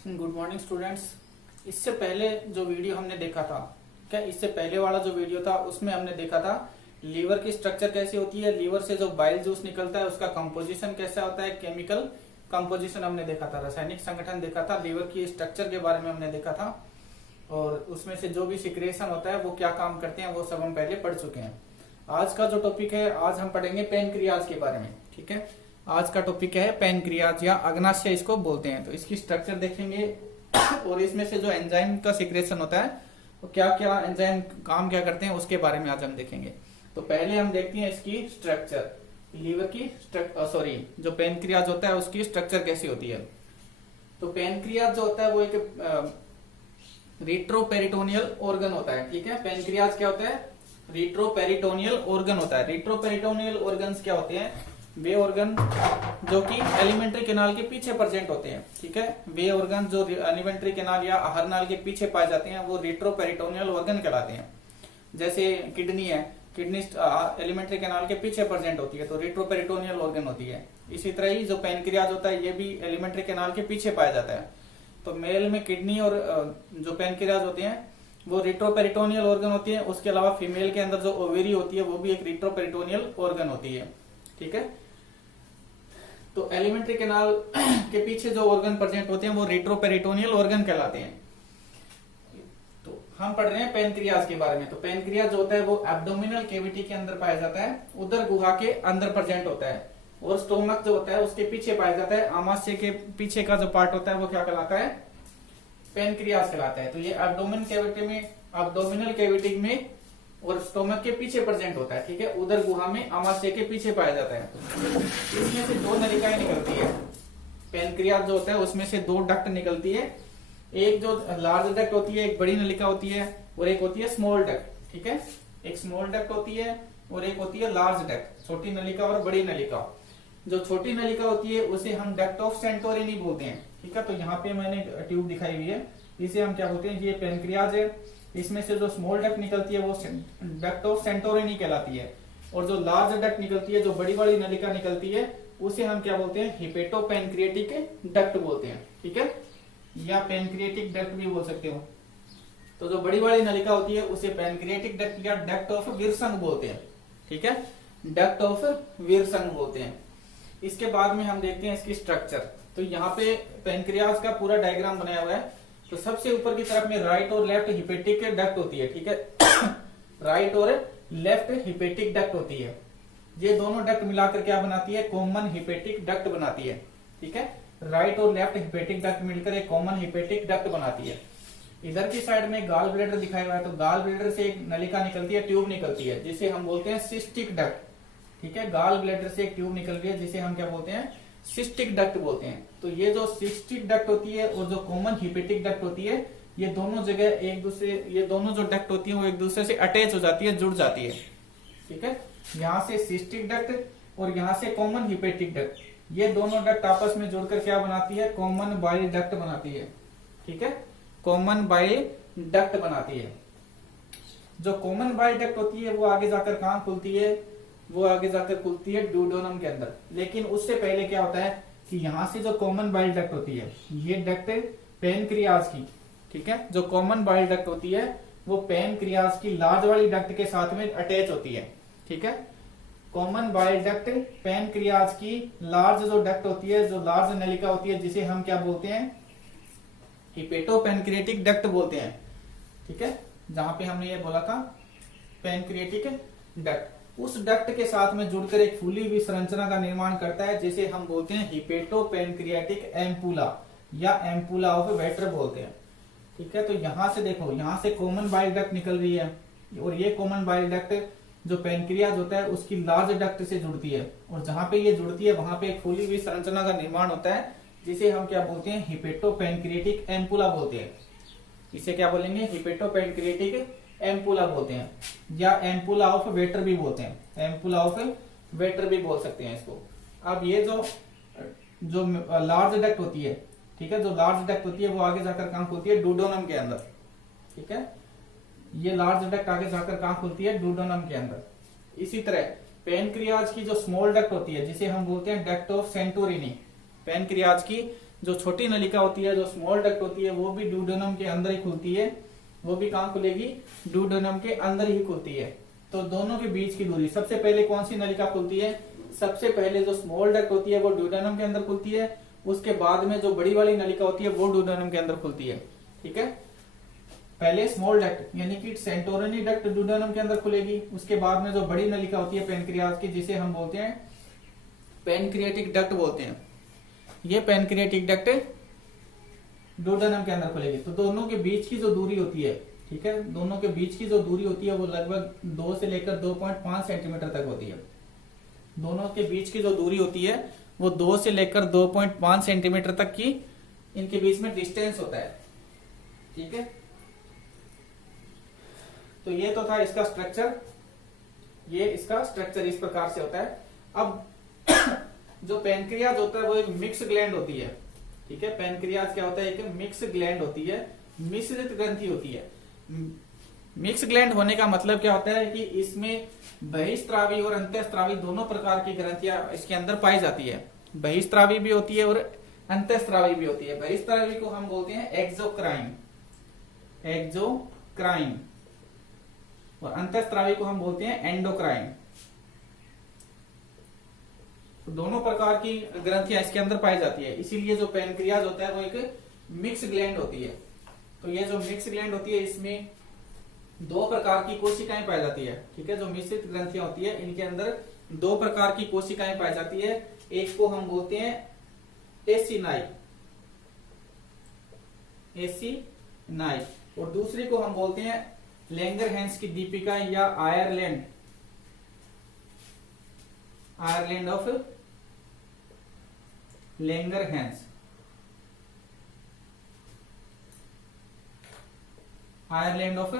Good morning students. इससे पहले जो वीडियो हमने देखा था, क्या इससे पहले वाला जो वीडियो था उसमें हमने देखा था लीवर की स्ट्रक्चर कैसी होती है, लीवर से जो बाइल जूस निकलता है उसका कंपोजिशन कैसा होता है, केमिकल कंपोजिशन हमने देखा था, रासायनिक संगठन देखा था, लीवर की स्ट्रक्चर के बारे में हमने देखा था और उसमें से जो भी सिक्रेशन होता है वो क्या काम करते हैं वो सब हम पहले पढ़ चुके हैं। आज का जो टॉपिक है, आज हम पढ़ेंगे पैनक्रियाज के बारे में। ठीक है, आज का टॉपिक है पैनक्रियाज या अग्नाशय इसको बोलते हैं। तो इसकी स्ट्रक्चर देखेंगे और इसमें से जो एंजाइम का सिक्रेशन होता है वो क्या क्या एंजाइम काम क्या करते हैं उसके बारे में आज हम देखेंगे। तो पहले हम देखते हैं इसकी स्ट्रक्चर, लीवर की जो पैनक्रियाज होता है उसकी स्ट्रक्चर कैसी होती है। तो पैनक्रियाज जो होता है वो एक रेट्रोपेरिटोनियल ऑर्गन होता है। ठीक है, पैनक्रियाज क्या होता है, रेट्रोपेरिटोनियल ऑर्गन होता है। रेट्रोपेरिटोनियल ऑर्गन्स क्या होते हैं, वे ऑर्गन जो कि एलिमेंट्री कैनाल के पीछे प्रेजेंट होते हैं। ठीक है, वे ऑर्गन जो एलिमेंट्री कैनाल या आहार नाल के पीछे पाए जाते हैं वो रेट्रोपेरिटोनियल ऑर्गन कहलाते हैं। जैसे किडनी है, किडनी एलिमेंट्री कैनाल के पीछे प्रेजेंट होती है तो रेट्रोपेरिटोनियल ऑर्गन होती है। इसी तरह ही जो पैनक्रियाज होता है ये भी एलिमेंट्री कैनाल के पीछे पाया जाता है। तो मेल में किडनी और जो पैनक्रियाज होते हैं वो रेट्रोपेरिटोनियल ऑर्गन होती है। उसके अलावा फीमेल के अंदर जो ओवेरी होती है वो भी एक रेट्रोपेरिटोनियल ऑर्गन होती है। ठीक है, तो एलिमेंट्री कैनाल के पीछे जो ऑर्गन प्रेजेंट होते हैं वो रेट्रोपेरिटोनियल ऑर्गन कहलाते हैं। तो हम पढ़ रहे हैं पैनक्रियाज के बारे में। तो पैनक्रियाज जो होता है वो एब्डोमिनल कैविटी के अंदर पाया जाता है, उदर गुहा के अंदर प्रेजेंट होता है। और स्टोमक जो होता है उसके पीछे पाया जाता है। आमाशय के पीछे का जो पार्ट होता है वो क्या कहलाता है, पैनक्रियाज कहलाता है। तो ये एब्डोमिनल कैविटी में और स्टोमक के पीछे प्रेजेंट होता है। ठीक है, उदर गुहा में आमाशय के पीछे पाया जाता है। इसमें से दो नलिकाएं निकलती है। पैनक्रियाज जो होता है उसमें से दो डक्ट निकलती है। एक जो लार्ज डक्ट होती है, एक बड़ी नलिका होती है और एक होती है स्मॉल डक्ट। ठीक है, एक स्मॉल डक्ट होती है और एक होती है लार्ज डक्ट, छोटी नलिका और बड़ी नलिका। जो छोटी नलिका होती है उसे हम डक्ट ऑफ सेंटोरिनी बोलते हैं। ठीक है, तो यहाँ पे मैंने ट्यूब दिखाई हुई है, इसे हम क्या बोलते हैं, ये पैनक्रियाज है। इसमें से जो स्मॉल डक्ट निकलती है वो डक्ट ऑफ सेंटोरिनी कहलाती है और जो लार्ज डक्ट निकलती है, जो बड़ी वाली नलिका निकलती है उसे हम क्या बोलते हैं, हिपेटो पैनक्रिएटिक डक्ट बोलते हैं। ठीक है, या पैनक्रिएटिक डक्ट भी बोल सकते हो। तो जो बड़ी वाली नलिका होती है उसे पैनक्रिएटिक डक्ट या डक्ट ऑफ विरसन बोलते हैं। ठीक है, डक्ट ऑफ विरसन बोलते हैं। इसके बाद में हम देखते हैं इसकी स्ट्रक्चर। तो यहाँ पे पैनक्रियाज का पूरा डायग्राम बनाया हुआ है। तो सबसे ऊपर की तरफ में राइट और लेफ्ट हिपेटिक डक्ट होती है। ठीक है, राइट और लेफ्ट हिपेटिक डक्ट होती है। ये दोनों डक्ट मिलाकर क्या बनाती है, कॉमन हिपेटिक डक्ट बनाती है। ठीक है, राइट और लेफ्ट हिपेटिक डक्ट मिलकर एक कॉमन हिपेटिक डक्ट बनाती है। इधर की साइड में गाल ब्लैडर दिखाया हुआ है। तो गाल ब्लैडर से एक नलिका निकलती है, ट्यूब निकलती है, जिसे हम बोलते हैं सिस्टिक डक्ट। ठीक है, गाल ब्लैडर से एक ट्यूब निकल रही है जिसे हम क्या बोलते हैं, सिस्टिक डक्ट बोलते हैं। तो ये जो सिस्टिक डक्ट होती है और जो कॉमन हिपेटिक डक्ट होती है, ये दोनों जगह एक दूसरे, ये दोनों जो डक्ट होती है वो एक दूसरे से अटैच हो जाती है, जुड़ जाती है। ठीक है, यहाँ से सिस्टिक डक्ट और यहाँ से कॉमन हिपेटिक डक्ट, ये दोनों डक्ट आपस में जुड़कर क्या बनाती है, कॉमन बाइल डक्ट बनाती है। ठीक है, कॉमन बाइल डक्ट बनाती है। जो कॉमन बाइल डक्ट होती है वो आगे जाकर कहाँ खुलती है, वो आगे जाकर खुलती है डुओडेनम के अंदर। लेकिन उससे पहले क्या होता है कि यहाँ से जो कॉमन बाइल डक्ट होती है, ये डक्ट पैनक्रियाज की, ठीक है, जो कॉमन बाइल डक्ट होती है वो पैनक्रियाज की लार्ज वाली डक्ट के साथ में अटैच होती है। ठीक है, कॉमन बाइल डक्ट पैनक्रियाज की लार्ज जो डक्ट होती है, जो लार्ज नलिका होती है, जिसे हम क्या बोलते हैं, हिपेटो पैनक्रिएटिक डक्ट बोलते हैं। ठीक है, जहां पे हमने ये बोला था पैनक्रिएटिक डक्ट, उस डक्ट के साथ में जुड़कर एक फूली हुई संरचना का निर्माण करता है जिसे हम बोलते हैं हिपेटो पैनक्रियाटिक एम्पुला या एम्पुला ऑफ वेटर बोलते हैं। ठीक है, तो यहां से देखो, यहां से कॉमन बाइल डक्ट निकल रही है और ये कॉमन बाइल डक्ट जो पैनक्रियाज होता है उसकी लार्ज डक्ट से जुड़ती है और जहां पे ये जुड़ती है वहां पे एक फूली हुई संरचना का निर्माण होता है जिसे हम क्या बोलते हैं, हिपेटो पैनक्रिएटिक एम्पुला बोलते हैं। इसे क्या बोलेंगे, हिपेटो पैनक्रिएटिक एम्पुला बोलते हैं या एम्पुला ऑफ वेटर भी बोलते हैं, एम्पुला ऑफ वेटर भी बोल सकते हैं इसको। अब ये जो लार्ज डक्ट होती है, ठीक है, जो लार्ज डक्ट होती है वो आगे जाकर कहाँ खुलती है, डुओडेनम के अंदर। ठीक है, ये लार्ज डक्ट आगे जाकर कहाँ खुलती है, डुओडेनम के अंदर। इसी तरह पैनक्रियाज की जो स्मॉल डक्ट होती है जिसे हम बोलते हैं डक्ट ऑफ सेंटोरिनी, पैनक्रियाज की जो छोटी नलिका होती है, जो स्मॉल डक्ट होती है, वो भी डुओडेनम के अंदर ही खुलती है। वो भी कहाँ खुलेगी? डुओडेनम के अंदर ही खुलती है। तो दोनों के बीच की दूरी, सबसे पहले कौन सी नलिका खुलती है? सबसे पहले जो स्मॉल डक्ट होती है वो डुओडेनम के अंदर खुलती है। उसके बाद में जो बड़ी वाली नलिका होती है वो डुओडेनम के अंदर खुलती है। ठीक है, पहले स्मॉल डक्ट यानी कि सेंटोरिनी डक्ट डुओडेनम के अंदर खुलेगी। उसके बाद में जो बड़ी नलिका होती है पेनक्रियाज की, जिसे हम बोलते हैं पेनक्रियाटिक डक्ट बोलते हैं, ये पेनक्रियाटिक डक्ट डुओडेनम के अंदर खुलेगी। तो दोनों के बीच की जो दूरी होती है, ठीक है, दोनों के बीच की जो दूरी होती है वो लगभग 2 से लेकर 2.5 सेंटीमीटर तक होती है। दोनों के बीच की जो दूरी होती है वो 2 से लेकर 2.5 सेंटीमीटर तक की इनके बीच में डिस्टेंस होता है। ठीक है, तो ये तो था इसका स्ट्रक्चर। ये इसका स्ट्रक्चर इस प्रकार से होता है। अब जो पेनक्रियाज होता है वो एक मिक्स ग्लैंड होती है। ठीक है, पेनक्रियाज क्या होता है? एक मिक्स ग्लैंड होती है, मिश्रित ग्रंथि होती है। मिक्स ग्लैंड होने का मतलब क्या होता है कि इसमें बहिस्त्रावी और अंतःस्त्रावी दोनों प्रकार की ग्रंथियां इसके अंदर पाई जाती है। बहिस्त्रावी भी होती है और अंतःस्त्रावी भी होती है। बहिस्त्रावी को हम बोलते हैं एक्सोक्राइन, एक्सोक्राइन, और अंतःस्त्रावी को हम बोलते हैं एंडोक्राइन। तो दोनों प्रकार की ग्रंथियां इसके अंदर पाई जाती है। इसीलिए जो पेनक्रियाज होता है वो एक मिक्स ग्लैंड होती है। तो ये जो मिक्स ग्लैंड होती है इसमें 2 प्रकार की कोशिकाएं पाई जाती है। ठीक है, जो मिश्रित ग्रंथियां होती है इनके अंदर 2 प्रकार की कोशिकाएं पाई जाती है। एक को हम बोलते हैं एसिनाई, एसिनाई, और दूसरी को हम बोलते हैं लैंगरहैंस की दीपिका या Ireland, Ireland of Langerhans, Ireland of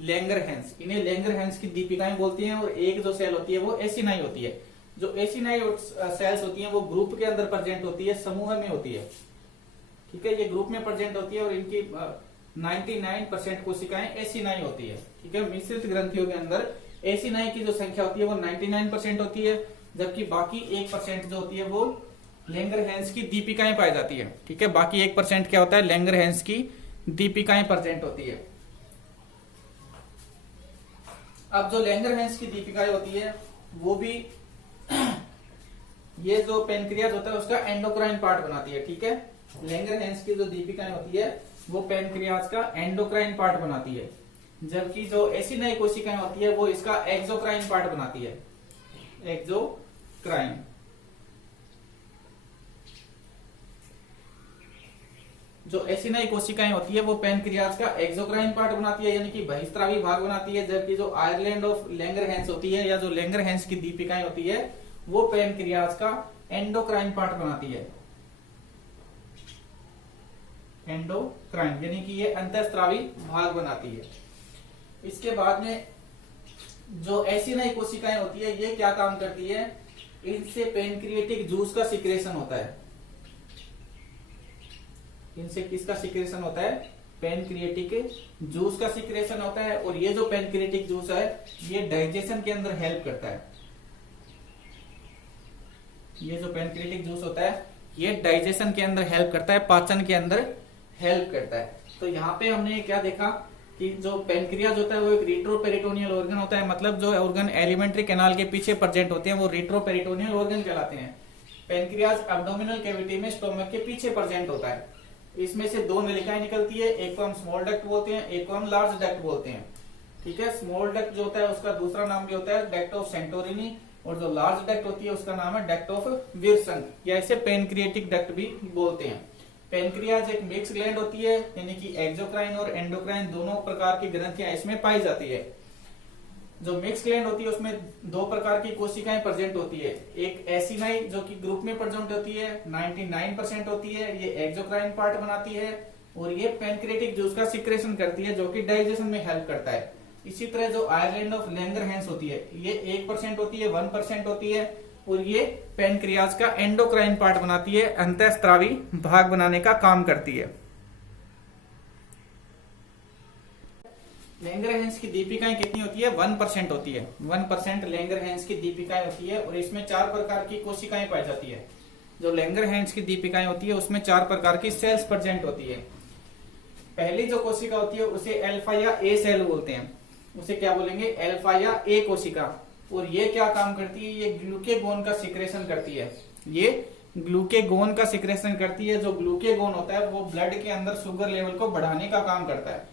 Langerhans. इन्हें लैंगरहैंस की दीपिकाएं बोलती हैं। और एक जो सेल होती है वो एसिनाई होती है। जो एसिनाई सेल्स होती हैं वो ग्रुप के अंदर प्रेजेंट होती है, समूह में होती है। ठीक है, ये ग्रुप में प्रेजेंट होती है और इनकी 99% कोशिकाएं एसिनाई होती है। ठीक है, मिश्रित ग्रंथियों के अंदर एसिनाई की जो संख्या होती है वो 99% होती है, जबकि बाकी 1% जो होती है वो लैंगरहैंस की दीपिकाएं पाई जाती है। ठीक है, बाकी 1% क्या होता है? लैंगरहैंस की दीपिकाएं प्रेजेंट होती है। अब जो लैंगरहैंस की दीपिकाएं होती है वो भी ये जो पेनक्रियाज होता है उसका एंडोक्राइन पार्ट बनाती है। ठीक है, लैंगरहैंस की जो दीपिकाएं होती है वो पेनक्रियाज का एंडोक्राइन पार्ट बनाती है, जबकि जो एसिनाई कोशिकाएं होती है वो इसका एक्सोक्राइन पार्ट बनाती है, एक्सोक्राइन। जो एसिनाई कोशिकाएं होती है वो पेनक्रियाज का एक्सोक्राइन पार्ट बनाती है, यानी कि बहिस्त्रावी भाग बनाती है, जबकि जो आयरलैंड ऑफ लैंगरहैंस होती है या जो लैंगरहैंस की दीपिकाएं होती है वो पेनक्रियाज का एंडोक्राइन पार्ट बनाती है, एंडोक्राइन, यानी कि ये अंतःस्त्रावी भाग बनाती है। इसके बाद में जो एसिनाई कोशिकाएं होती है ये क्या काम करती है? इनसे पेनक्रिएटिक जूस का सिक्रेशन होता है। इनसे किसका सिक्रेशन होता है? पेनक्रिएटिक जूस का सिक्रेशन होता है। और ये जो पेनक्रिएटिक जूस है ये डाइजेशन के अंदर हेल्प करता है। ये जो पेनक्रिएटिक जूस होता है ये डाइजेशन के अंदर हेल्प करता है, पाचन के अंदर हेल्प करता है। तो यहाँ पे हमने क्या देखा कि जो पेनक्रियाज होता है वो एक रिट्रोपेरिटोनियल ऑर्गन होता है, मतलब जो ऑर्गन एलिमेंट्री कैनाल के पीछे प्रेजेंट होते हैं वो रिट्रोपेरिटोनियल ऑर्गन कहलाते हैं। पेनक्रियाज एब्डोमिनल कैविटी में स्टोमक के पीछे प्रेजेंट होता है। इसमें से 2 नलिकाएं निकलती है, एक को हम स्मॉल डक्ट बोलते हैं, एक को हम लार्ज डक्ट बोलते हैं। ठीक है, स्मॉल डक्ट जो होता है उसका दूसरा नाम भी होता है डक्ट ऑफ सेंटोरिनी, और जो लार्ज डक्ट होती है उसका नाम है डक्ट ऑफ विल्सन, या इसे पेनक्रिएटिक डक्ट भी बोलते हैं। पेनक्रियाज एक मिक्स ग्लैंड होती है, यानी कि एक्सोक्राइन और एंडोक्राइन दोनों प्रकार की ग्रंथियां इसमें पाई जाती है। जो मिक्स ग्लैंड होती है उसमें 2 प्रकार की कोशिकाएं प्रेजेंट होती है। एक एसिनाई जो कि ग्रुप में प्रेजेंट होती है, 99% होती है, ये एक्सोक्राइन पार्ट बनाती है, और ये पेनक्रिएटिक जूस का सिक्रेशन करती है जो कि डाइजेशन में हेल्प करता है। इसी तरह जो आयरलैंड ऑफ लैंगरहैंस होती है ये 1% होती है, 1% होती है, और ये पेनक्रियाज का एंडोक्राइन पार्ट बनाती है, अंतःस्त्रावी भाग बनाने का काम करती है। लैंगरहैंस की दीपिकाएं कितनी होती है? 1% होती है। 1% लैंगरहैंस की दीपिकाएं होती है, और इसमें 4 प्रकार की कोशिकाएं पाई जाती है। जो लैंगरहैंस की दीपिकाएं होती है उसमें 4 प्रकार की सेल्स प्रेजेंट होती है। पहली जो कोशिका होती है उसे अल्फा या ए सेल बोलते हैं, उसे क्या बोलेंगे, अल्फा या ए कोशिका। और ये क्या काम करती है, ये ग्लूकेगोन का सिक्रेशन करती है, ये ग्लूकेगोन का सिक्रेशन करती है। जो ग्लूकेगोन होता है वो ब्लड के अंदर शुगर लेवल को बढ़ाने का काम करता है।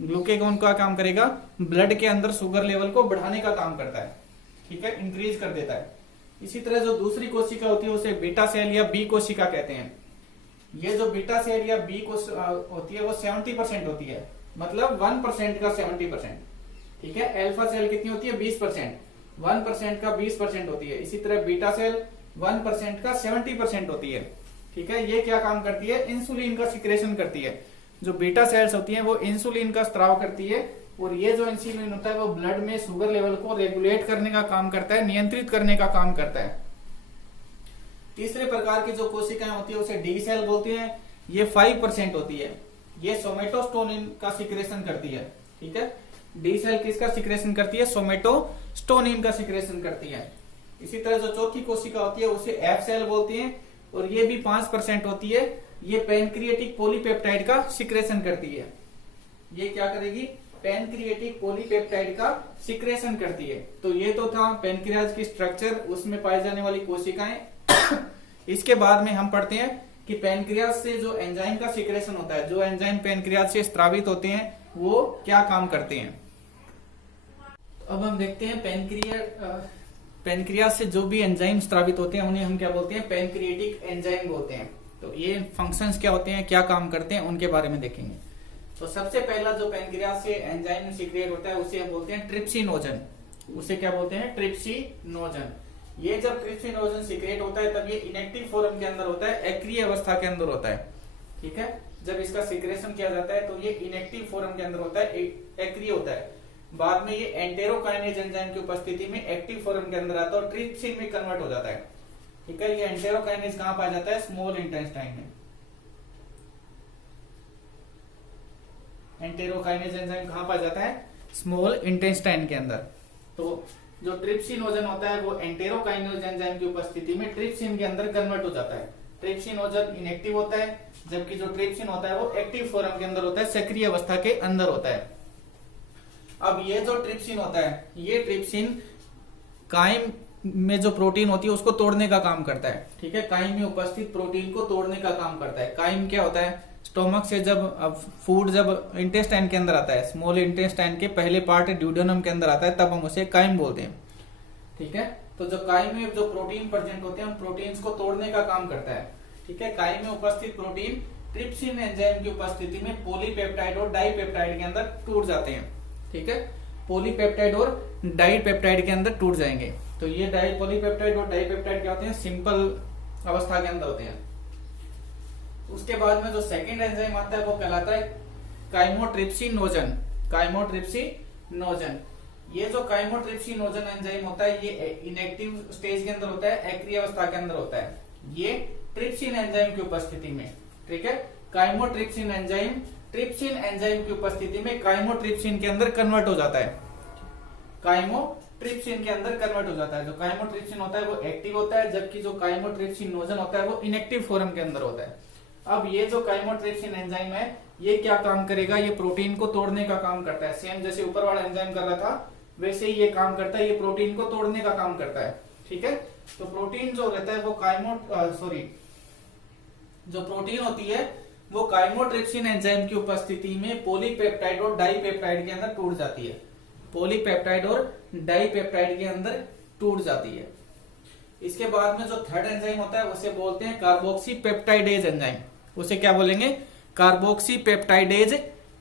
ग्लूकेगोन का काम करेगा, ब्लड के अंदर शुगर लेवल को बढ़ाने का काम करता है, ठीक है, इंक्रीज कर देता है। इसी तरह जो दूसरी कोशिका होती है उसे बीटा सेल या बी कोशिका कहते हैं। ये जो बीटा सेल या बी होती है वो 70% होती है, मतलब 1% का 70%, ठीक है। अल्फा सेल कितनी होती है, 20%, 1% का 20% होती है। इसी तरह बीटा सेल 1% का 70% होती है, ठीक है। ये क्या काम करती है, इंसुलिन का सिक्रेशन करती है। जो बीटा सेल्स होती हैं वो इंसुलिन का स्त्राव करती है, और ये जो इंसुलिन होता है वो ब्लड में शुगर लेवल को रेगुलेट करने का काम करता है, नियंत्रित करने का काम करता है। तीसरे प्रकार की जो कोशिकाएं होती है उसे डी सेल बोलते हैं। ये 5% होती है, ये सोमेटोस्टोनिन का सिक्रेशन करती है, ठीक है। डी सेल किसका सिक्रेशन करती है, सोमेटोस्टोनिन का सिक्रेशन करती है। इसी तरह जो चौथी कोशिका होती है उसे एफ सेल बोलते हैं, और ये भी 5% होती है। ये पैनक्रिएटिक पॉलीपेप्टाइड का सिक्रेशन करती है। ये क्या करेगी, पैनक्रिएटिक पॉलीपेप्टाइड का सिक्रेशन करती है। तो ये तो था पैनक्रियाज की स्ट्रक्चर, उसमें पाई जाने वाली कोशिकाएं। इसके बाद में हम पढ़ते हैं कि पैनक्रियाज से जो एंजाइम का सिक्रेशन होता है, जो एंजाइम पैनक्रियाज से स्रावित होते हैं वो क्या काम करते हैं। अब हम देखते हैं पैनक्रियाज से जो भी एंजाइम स्रावित होते हैं उन्हें हम क्या बोलते हैं, पैनक्रिएटिक एंजाइम बोलते हैं। तो ये फंक्शंस क्या होते हैं, क्या काम करते हैं, उनके बारे में देखेंगे। तो सबसे पहला जो पैनक्रियाज से एंजाइम सीक्रेट होता है उसे हम बोलते हैं ट्रिप्सिनोजन। उसे क्या बोलते हैं, ट्रिप्सिनोजन। ये जब ट्रिप्सिनोजन सीक्रेट होता है तब ये इनएक्टिव फॉर्म के अंदर होता है, एक्रिय अवस्था के अंदर होता है, ठीक है। जब इसका सिक्रेशन किया जाता है तो ये इनएक्टिव फॉर्म के अंदर होता है, एक्रिय होता है। बाद में ये एंटेरोकाइनेज एंजाइम की उपस्थिति में एक्टिव फॉर्म के अंदर आता है और ट्रिप्सिन में कन्वर्ट हो जाता है, ठीक है। ये एंटेरोकाइनेज कहां पाया जाता है, स्मॉल इंटेस्टाइन में। एंटेरोकाइनेज एंजाइम कहां पाया जाता है, स्मॉल इंटेस्टाइन के अंदर। तो जो ट्रिप्सिनोजन होता है वो एंटेरोकाइनेज एंजाइम की उपस्थिति में ट्रिप्सिन के अंदर कन्वर्ट हो जाता है। ट्रिप्सिनोजन इनएक्टिव होता है, जबकि जो ट्रिप्सिन होता है वो एक्टिव फॉर्म के अंदर होता है, सक्रिय अवस्था के अंदर होता है। अब ये जो ट्रिप्सिन होता है, ये ट्रिप्सिन काइम में जो प्रोटीन होती है उसको तोड़ने का काम करता है, ठीक है। काइम में उपस्थित प्रोटीन को तोड़ने का काम करता है। काइम क्या होता है, स्टोमक से जब फूड जब इंटेस्टाइन के अंदर आता है, स्मॉल इंटेस्टाइन के पहले पार्ट ड्यूडेनम के अंदर आता है, तब हम उसे काइम बोलते हैं, ठीक है। तो जो काइम में जो प्रोटीन प्रेजेंट होते हैं उन प्रोटीन्स को तोड़ने का काम करता है, ठीक है। काइम में उपस्थित प्रोटीन ट्रिप्सिन एंजाइम की उपस्थिति में पॉलीपेप्टाइड और डाइपेप्टाइड के अंदर टूट जाते हैं, ठीक है। पॉलीपेप्टाइड और डाइपेप्टाइड के अंदर टूट जाएंगे। तो ये पॉलीपेप्टाइड और डाइपेप्टाइड क्या होते हैं, सिंपल अवस्था के अंदर होते हैं। उसके बाद में जो सेकंड एंजाइम आता है वो कहलाता है काइमोट्रिप्सिनोजन। काइमोट्रिप्सिनोजन, ये जो काइमोट्रिप्सिनोजन एंजाइम होता है ये इनएक्टिव स्टेज के अंदर होता है, एक्रिय अवस्था के अंदर होता है, ये ट्रिप्सिन एंजाइम की उपस्थिति में, ठीक है। काइमोट्रिप्सिन एंजाइम ट्रिप्सिन एंजाइम की उपस्थिति में काइमोट्रिप्सिन के अंदर कन्वर्ट हो जाता है, काइमोट्रिप्सिन के अंदर कन्वर्ट हो जाता है। जो काइमोट्रिप्सिन होता है वो एक्टिव होता है, जबकि जो काइमोट्रिप्सिनोजन होता है वो इनएक्टिव फॉर्म के अंदर होता है। अब ये जो काइमोट्रिप्सिन एंजाइम है ये क्या काम करेगा, ये प्रोटीन को तोड़ने का काम करता है। सेम जैसे ऊपर वाला एंजाइम कर रहा था वैसे ही ये काम करता है, ये प्रोटीन को तोड़ने का काम करता है, ठीक है। तो प्रोटीन जो रहता है वो जो प्रोटीन होती है वो काइमोट्रिप्सिन एंजाइम की उपस्थिति में पॉलीपेप्टाइड और डाइपेप्टाइड के अंदर टूट जाती है, पॉलीपेप्टाइड और डाइपेप्टाइड के अंदर टूट जाती है। इसके बाद में जो थर्ड एंजाइम होता है उसे बोलते हैं कार्बोक्सीपेप्टाइडेज एंजाइम। उसे क्या बोलेंगे, कार्बोक्सीपेप्टाइडेज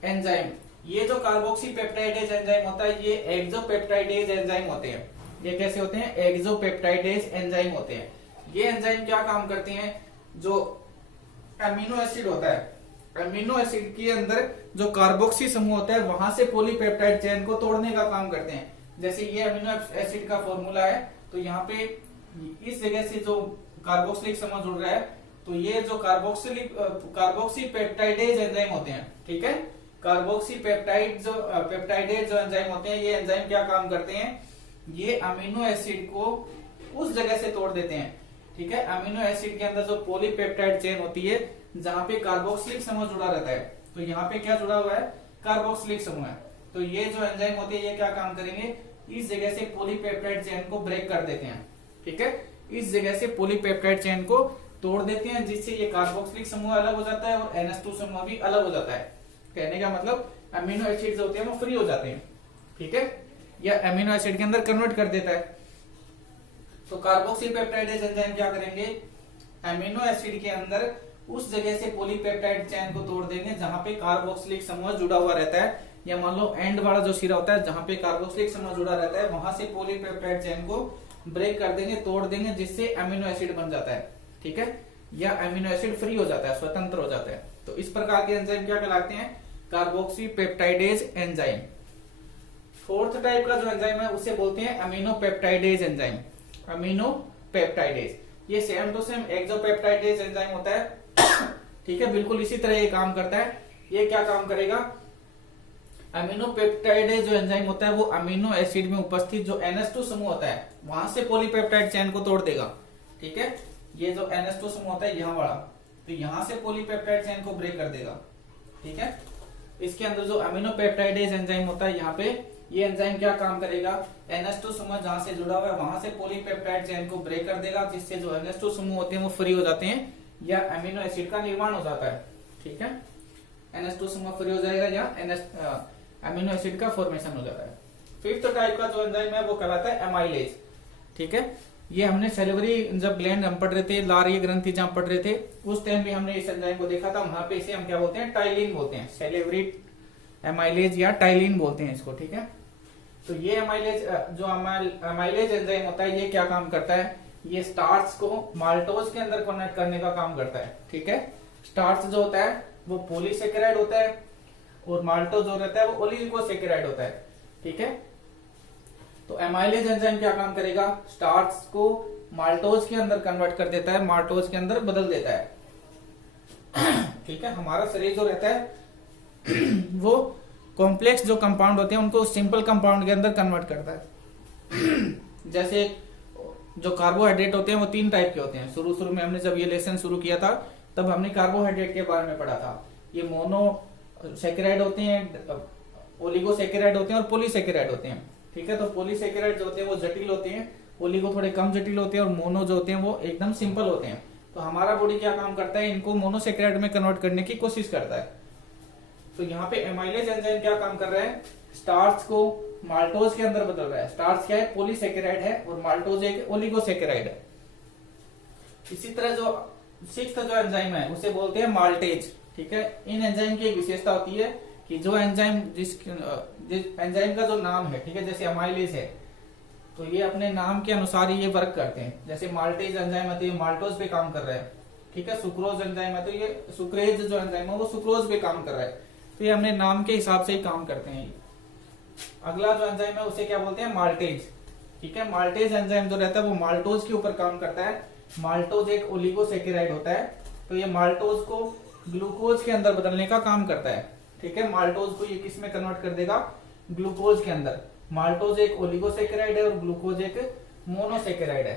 एंजाइम। ये जो कार्बोक्सीपेप्टाइडेज एंजाइम होता है ये एक्सोपेप्टाइडेज एंजाइम होते हैं। ये कैसे होते हैं, एक्सोपेप्टाइडेज एंजाइम होते हैं। ये एंजाइम क्या काम करते हैं, जो अमीनो एसिड होता है, अमीनो एसिड के अंदर जो कार्बोक्सी समूह होता है वहां से पॉलीपेप्टाइड चेन को तोड़ने का काम करते हैं। जैसे ये अमीनो एसिड का फॉर्मूला है, तो यहाँ पे इस जगह से जो कार्बोक्सिलिक समूह जुड़ रहा है, तो ये जो कार्बोक्सीपेप्टाइडेज एंजाइम होते हैं, ठीक है। पेप्टाइडेज जो एंजाइम होते हैं, ये एंजाइम क्या काम करते हैं, ये अमीनो एसिड को उस जगह से तोड़ देते हैं। ठीक है। अमीनो एसिड के अंदर जो पॉलीपेप्टाइड चेन होती है जहां पे कार्बोक्सिलिक समूह जुड़ा रहता है, तो यहाँ पे क्या जुड़ा हुआ है, कार्बोक्सिलिक समूह है। तो ये जो एंजाइम होते हैं ये क्या काम करेंगे, इस जगह से पॉलीपेप्टाइड चेन को ब्रेक कर देते हैं, ठीक है। इस जगह से पॉलीपेप्टाइड चेन को तोड़ देते हैं, जिससे ये कार्बोक्सिलिक समूह अलग हो जाता है और NH2 समूह भी अलग हो जाता है। कहने का मतलब अमीनो एसिड होते हैं वो फ्री हो जाते हैं, ठीक है, या अमीनो एसिड के अंदर कन्वर्ट कर देता है। तो कार्बोक्सिल पेप्टाइडेज एंजाइम क्या करेंगे, अमीनो एसिड के अंदर उस जगह से पॉलीपेप्टाइड चेन को तोड़ देंगे जहां पे कार्बोक्सिलिक समूह जुड़ा हुआ रहता है, या मान लो एंड वाला जो सिरा होता है जहां पे कार्बोक्सिलिक समूह जुड़ा रहता है वहां से पॉलीपेप्टाइड चेन को ब्रेक कर देंगे, तोड़ देंगे, जिससे अमीनो एसिड बन जाता है, ठीक है, या अमीनो एसिड फ्री हो जाता है, स्वतंत्र हो जाता है। तो इस प्रकार के एंजाइम क्या कहलाते हैं, carboxy peptidase enzyme. Fourth type का जो एंजाइम है उसे बोलते हैं amino peptidase enzyme. Amino peptidase ये सेम टू सेम एक्सोपेप्टाइडेज एंजाइम होता है, ठीक है, बिल्कुल इसी तरह ये काम करता है। ये क्या काम करेगा, अमीनो पेप्टाइडेज जो एंजाइम होता है वो अमीनो एसिड में उपस्थित जो NH2 समूह होता है वहां से पॉलीपेप्टाइड चेन को तोड़ देगा, ठीक है। ये जो NH2 समूह होता है यहाँ वाला, तो यहां से पॉलीपेप्टाइड चेन को ब्रेक कर देगा, ठीक है। इसके अंदर जो अमीनो पेप्टाइडेज एंजाइम होता है यहाँ पे, ये एंजाइम क्या काम करेगा, NH2 समूह जहां से जुड़ा हुआ है वहां से पॉलीपेप्टाइड चेन को ब्रेक कर देगा, जिससे जो NH2 समूह होते हैं वो फ्री हो जाते हैं या अमीनो एसिड का निर्माण हो जाता है, ठीक है। NH2 समूह फ्री हो जाएगा या अमीनो एसिड का फॉर्मेशन हो जाता है। फिफ्थ टाइप का जो एंजाइम है वो कहलाता है एमाइलेज, ठीक है। ये हमने सेलिवरी जब ग्लैंड हम पढ़ रहे थे, लारीय ग्रंथि जहां पढ़ रहे थे उस टाइम भी हमने इस एंजाइम को देखा था, वहां पे इसे हम क्या बोलते हैं, टाइलिन बोलते हैं, सेलिवरी एमाइलेज या टाइलिन बोलते हैं इसको, ठीक है। तो ये एमाइलेज जो एमाइलेज एंजाइम होता है ये क्या काम करता है, ये स्टार्च को माल्टोज के अंदर कन्वर्ट करने का काम करता है, ठीक है। स्टार्च जो होता है वो पॉलीसेकेराइड होता है और माल्टोज जो रहता है वो ओलिगोसेकेराइड होता है, ठीक है। तो एमाइलेज एंजाइम क्या काम करेगा, स्टार्च को माल्टोज के अंदर कन्वर्ट कर देता है, माल्टोज के अंदर बदल देता है, ठीक है। हमारा शरीर जो रहता है वो कॉम्प्लेक्स जो कंपाउंड होते हैं उनको सिंपल कंपाउंड के अंदर कन्वर्ट करता है। जैसे जो कार्बोहाइड्रेट होते हैं वो 3 टाइप के होते हैं। शुरू में हमने जब ये लेसन शुरू किया था तब हमने कार्बोहाइड्रेट के बारे में पढ़ा था। ये मोनोसेकेराइड होते हैं, ओलिगोसेकेराइड होते हैं और पॉलीसेकेराइड होते हैं, ठीक है। तो पॉलीसेकेराइड जो होते हैं वो जटिल होते हैं, ओलिगो थोड़े कम जटिल होते हैं और मोनो जो होते हैं वो एकदम सिंपल होते हैं। तो हमारा बॉडी क्या काम करता है, इनको मोनोसेकेराइड में कन्वर्ट करने की कोशिश करता है। तो यहाँ पे एमाइलेज एंजाइम क्या काम कर रहा है, स्टार्च को माल्टोज के अंदर बदल रहा है। स्टार्च क्या है, पॉलीसेकेराइड है और माल्टोज एक ओलिगोसेकेराइड है। इसी तरह जो सिक्स्थ जो एंजाइम है उसे बोलते हैं माल्टेज, ठीक है। इन एंजाइम की एक विशेषता होती है कि जो एंजाइम जिस एंजाइम का जो नाम है, ठीक है, जैसे अमाइलेज है तो ये अपने नाम के अनुसार ही ये वर्क करते हैं। जैसे माल्टेज एंजाइम है तो ये माल्टोज पे काम कर रहा है, ठीक है। सुक्रोज एंजाइम है तो ये सुक्रेज जो एंजाइम है वो सुक्रोज पे काम कर रहा है। तो ये अपने नाम के हिसाब से ही काम करते हैं। अगला जो एंजाइम है उसे क्या बोलते हैं, माल्टेज, ठीक है। माल्टेज एंजाइम जो रहता है वो माल्टोज के ऊपर काम करता है। माल्टोज एक ओलिगोसेकेराइड होता है, तो ये माल्टोज को ग्लूकोज के अंदर बदलने का काम करता है, ठीक है। माल्टोज को ये किस में कन्वर्ट कर देगा, ग्लूकोज के अंदर। माल्टोज एक ओलिगोसेकेराइड है और ग्लूकोज एक मोनोसेकेराइड है।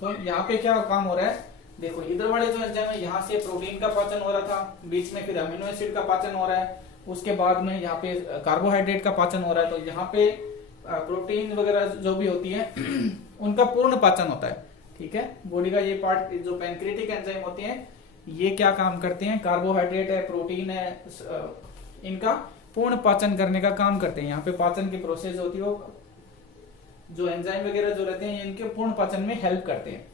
तो यहाँ पे क्या काम हो रहा है, देखो इधर वाले जो एंजाइम है यहाँ से प्रोटीन का पाचन हो रहा था, बीच में फिर अमीनो एसिड का पाचन हो रहा है, उसके बाद में यहाँ पे कार्बोहाइड्रेट का पाचन हो रहा है। तो यहाँ पे प्रोटीन वगैरह जो भी होती है उनका पूर्ण पाचन होता है, ठीक है। बॉडी का ये पार्ट जो पैंक्रियाटिक एंजाइम होते हैं ये क्या काम करते हैं, कार्बोहाइड्रेट है, प्रोटीन है, इनका पूर्ण पाचन करने का काम करते हैं। यहाँ पे पाचन की प्रोसेस होती है वो जो एंजाइम वगैरह जो रहते हैं इनके पूर्ण पाचन में हेल्प करते हैं।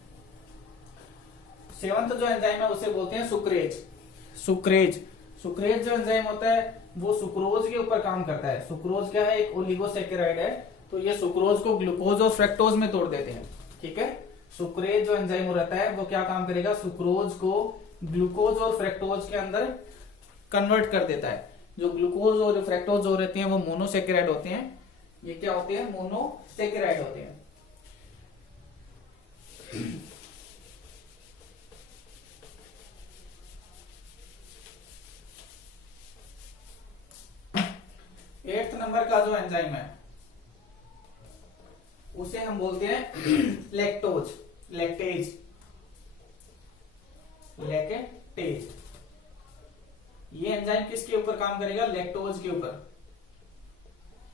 सेवंथ जो एंजाइम है उसे बोलते हैं सुक्रेज। सुक्रेज जो एंजाइम होता है वो सुक्रोज के ऊपर काम करता है। सुक्रोज क्या है, एक ओलिगोसेकेराइड है, तो ये सुक्रोज को ग्लूकोज और फ्रक्टोज में तोड़ देते हैं, ठीक है। सुक्रेज जो एंजाइम रहता है वो क्या काम करेगा, सुक्रोज को ग्लूकोज और फ्रक्टोज के अंदर कन्वर्ट कर देता है। जो ग्लूकोज और फ्रक्टोज जो रहते हैं वो मोनोसेकेराइड होते हैं, ये क्या होते हैं, मोनोसेकेराइड होते हैं। एट्थ नंबर का जो एंजाइम है उसे हम बोलते हैं लैक्टेज। लैक्टेज। ये एंजाइम किसके ऊपर काम करेगा? लैक्टोज के ऊपर।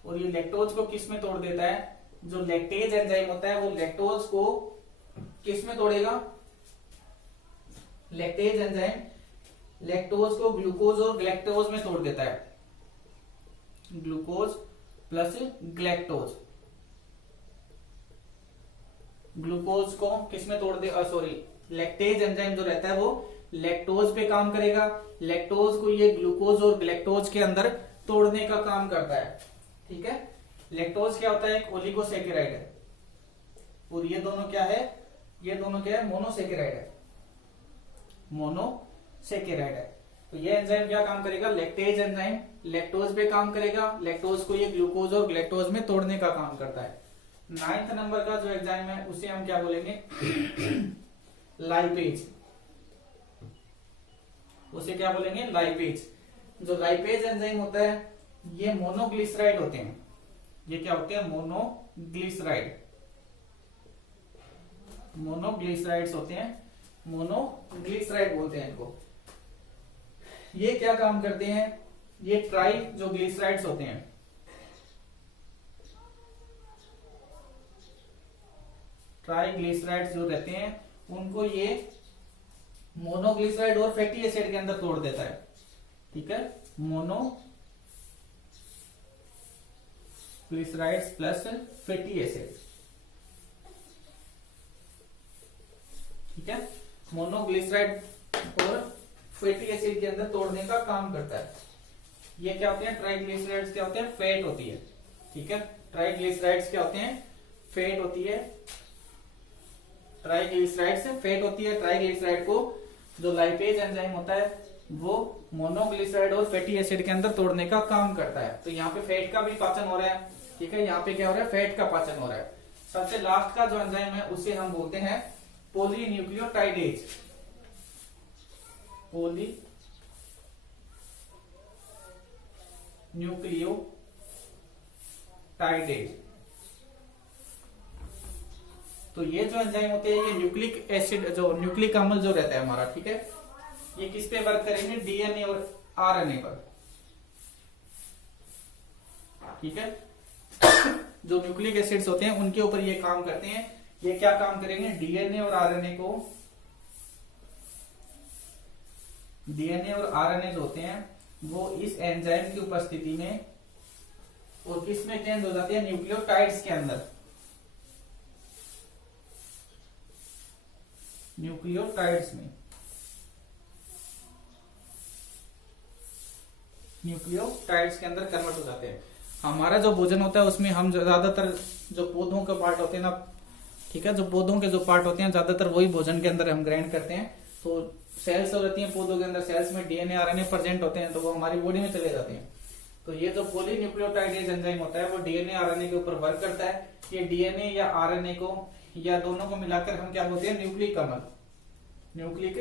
और ये लैक्टोज को किस में तोड़ देता है? जो लैक्टेज एंजाइम होता है वो लैक्टोज को किस में तोड़ेगा? लैक्टेज एंजाइम लैक्टोज को ग्लूकोज और ग्लैक्टोज में तोड़ देता है। Glucose plus galactose. ग्लूकोज को किस में तोड़ दे? सॉरी, लैक्टेज एंजाइम जो रहता है वो लैक्टोज पे काम करेगा। लैक्टोज को ये ग्लूकोज और ग्लैक्टोज के अंदर तोड़ने का काम करता है। ठीक है। लैक्टोज क्या होता है? एक ओलिगोसैकेराइड है। और ये दोनों क्या है? ये दोनों क्या है? मोनोसैकेराइड है। मोनोसैकेराइड है। तो ये एंजाइम क्या काम करेगा? लैक्टेज एंजाइम लैक्टोज पे काम करेगा। लैक्टोज को ये ग्लूकोज और ग्लैक्टोज में तोड़ने का काम करता है। 9th नंबर का जो एंजाइम है उसे हम क्या बोलेंगे? लाइपेज। उसे क्या बोलेंगे? लाइपेज। जो लाइपेज एंजाइम होता है ये मोनोग्लिसराइड होते हैं। ये क्या होते हैं? मोनोग्लिसराइड। मोनोग्लिसराइड्स होते हैं। मोनोग्लिसराइड बोलते हैं इनको। ये क्या काम करते हैं? ये ट्राई जो ग्लिसराइड्स होते हैं, ट्राइग्लिसराइड्स जो रहते हैं उनको ये मोनोग्लिसराइड और फैटी एसिड के अंदर तोड़ देता है। ठीक है। Monoglycerides plus fatty acid. ठीक है। मोनोग्लिसराइड और फैटी एसिड के अंदर तोड़ने का काम करता है। ये क्या होते हैं? ट्राइग्लिसराइड्स क्या होते हैं? फैट होती है। ठीक है। ट्राइग्लिसराइड्स क्या होते हैं? फैट होती है। ट्राइग्लिसराइड से फैट होती है। ट्राइग्लिसराइड को जो लाइपेज एंजाइम होता है वो मोनोग्लिसराइड और फैटी एसिड के अंदर तोड़ने का काम करता है। तो यहाँ पे फैट का भी पाचन हो रहा है। ठीक है। यहाँ पे क्या हो रहा है? फैट का पाचन हो रहा है। सबसे लास्ट का जो एंजाइम है उसे हम बोलते हैं पॉलीन्यूक्लियोटाइडेज। पॉलीन्यूक्लियोटाइडेज। तो ये जो एंजाइम होते हैं ये न्यूक्लिक एसिड जो न्यूक्लिक अम्ल जो रहता है हमारा, ठीक है, ये किस पे वर्क करेंगे? डीएनए और आरएनए पर। ठीक है। जो न्यूक्लिक एसिड्स होते हैं उनके ऊपर ये काम करते हैं। ये क्या काम करेंगे? डीएनए और आरएनए को, डीएनए और आरएनए जो होते हैं वो इस एंजाइम की उपस्थिति में और किस में चेंज हो जाते हैं? न्यूक्लियोटाइड्स के अंदर। न्यूक्लियोटाइड्स में, न्यूक्लियोटाइड्स के अंदर कन्वर्ट हो जाते हैं। हमारा जो भोजन होता है उसमें हम ज्यादातर जो पौधों का पार्ट होते हैं ना, ठीक है, जो पौधों के जो पार्ट होते हैं ज्यादातर वही भोजन के अंदर हम ग्रहण करते हैं। तो सेल्स हो रहती हैं पौधों के अंदर, सेल्स में डीएनए आरएनए प्रेजेंट होते हैं तो वो हमारी बॉडी में चले जाते हैं। तो ये जो पॉलीन्यूक्लियोटाइडेज एंजाइम होता है वो डीएनए आरएनए के ऊपर वर्क करता है। ये डीएनए या आरएनए को या दोनों को मिलाकर हम क्या बोलते हैं? न्यूक्लिक अम्ल, न्यूक्लिक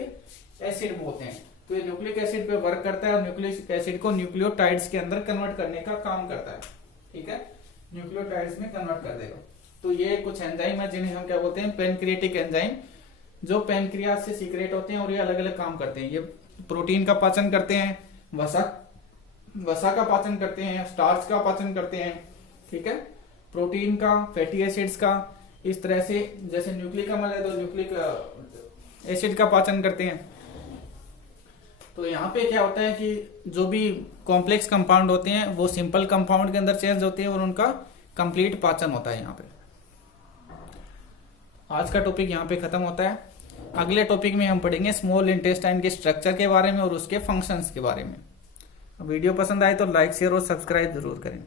एसिड बोलते हैं। तो ये न्यूक्लिक एसिड पे वर्क करता है और न्यूक्लिक एसिड को न्यूक्लियोटाइड्स के अंदर कन्वर्ट करने का काम करता है। ठीक है। न्यूक्लियोटाइड्स में कन्वर्ट कर देगा। तो ये कुछ एंजाइम है जिन्हें हम क्या बोलते हैं? पैनक्रियाटिक एंजाइम, जो पैनक्रियाज से सीक्रेट होते हैं और ये अलग अलग काम करते हैं। ये प्रोटीन का पाचन करते हैं, वसा का पाचन करते हैं, स्टार्च का पाचन करते हैं। ठीक है। प्रोटीन का, फैटी एसिड्स का, इस तरह से जैसे न्यूक्लिक अम्ल है तो न्यूक्लिक एसिड का पाचन करते हैं। तो यहाँ पे क्या होता है कि जो भी कॉम्प्लेक्स कंपाउंड होते हैं वो सिंपल कंपाउंड के अंदर चेंज होते हैं और उनका कंप्लीट पाचन होता है। यहाँ पे आज का टॉपिक यहाँ पे खत्म होता है। अगले टॉपिक में हम पढ़ेंगे स्मॉल इंटेस्टाइन के स्ट्रक्चर के बारे में और उसके फंक्शंस के बारे में। वीडियो पसंद आए तो लाइक, शेयर और सब्सक्राइब जरूर करें।